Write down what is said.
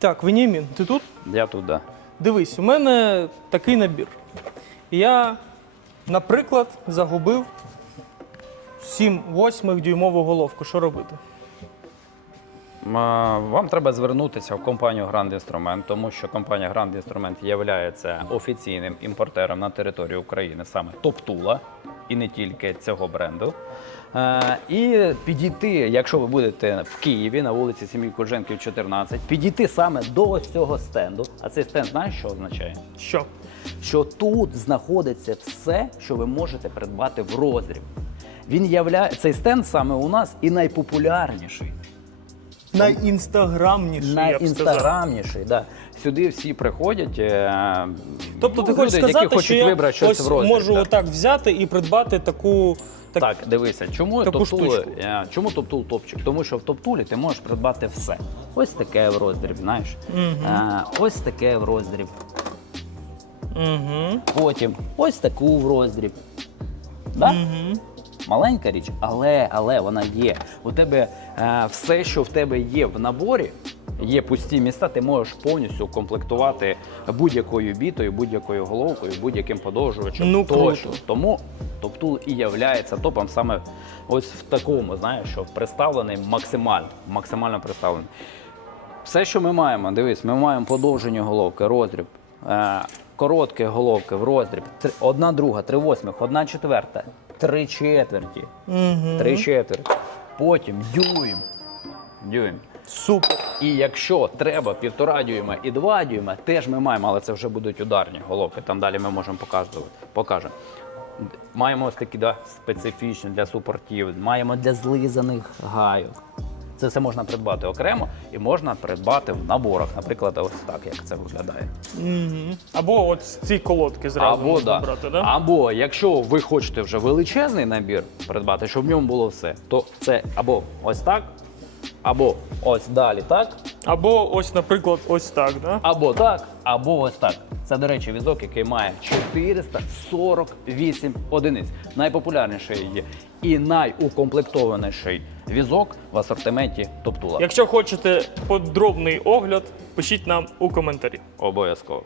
Так, Венімін, ти тут? Я тут, да. Дивись, у мене такий набір. Я, наприклад, загубив 7 восьмих дюймову головку. Що робити? А, Вам треба звернутися в компанію Grand Instrument, тому що компанія Grand Instrument є офіційним імпортером на території України саме топтула, і не тільки цього бренду. Е, І підійти, якщо ви будете в Києві на вулиці Сім'ї Куженків, 14, підійти саме до ось цього стенду. А цей стенд знаєш, що означає? Що? що тут знаходиться все, що ви можете придбати в роздріб. Він являє цей стенд саме у нас і найпопулярніший, Найінстаграмніший, найінстаграмніший. Да. Сюди всі приходять. е, Тобто ти ну, хочеш люди, які сказати, хочуть що я щось ось в роздріб. можу да. отак взяти і придбати таку. Так, Так, дивися, чому таку штучку. е, чому топтул топчик? Тому що в топтулі ти можеш придбати все. Ось таке в роздріб, знаєш. Е, ось таке в роздріб. Угу. Потім ось таку в роздріб. Да? Маленька річ, але, але вона є. У тебе е, все, що в тебе є в наборі, є пусті міста, ти можеш повністю укомплектувати будь-якою бітою, будь-якою головкою, будь-яким подовжувачем. Ну, круто. тощо. Тому топтул і являється топом саме ось в такому, знаєш, що представлений максимально, максимально представлений. Все, що ми маємо, дивись, ми маємо подовжені головки, роздріб, е, короткі головки в роздріб, одна друга, три восьмих, одна четверта, три четверті, Угу. три четверті. Потім дюйм. Дюйм. Супер. І якщо треба півтора дюйма і два дюйма, теж ми маємо, але це вже будуть ударні головки. Там далі ми можемо показувати. Покажемо. Маємо ось такі да, специфічні для супортів, маємо для злизаних гайок. Це все можна придбати окремо і можна придбати в наборах, наприклад, ось так, як це виглядає. Угу. Або от ці колодки зразу Або, можна да. брати, да? або якщо ви хочете вже величезний набір придбати, щоб в ньому було все, то це або ось так, або ось далі так, Або ось, наприклад, ось так, да? Або так, або ось так. Це, до речі, візок, який має 448 одиниць. Найпопулярніший є і найукомплектованіший візок в асортименті Топтула. Якщо хочете подробний огляд, пишіть нам у коментарі. Обов'язково.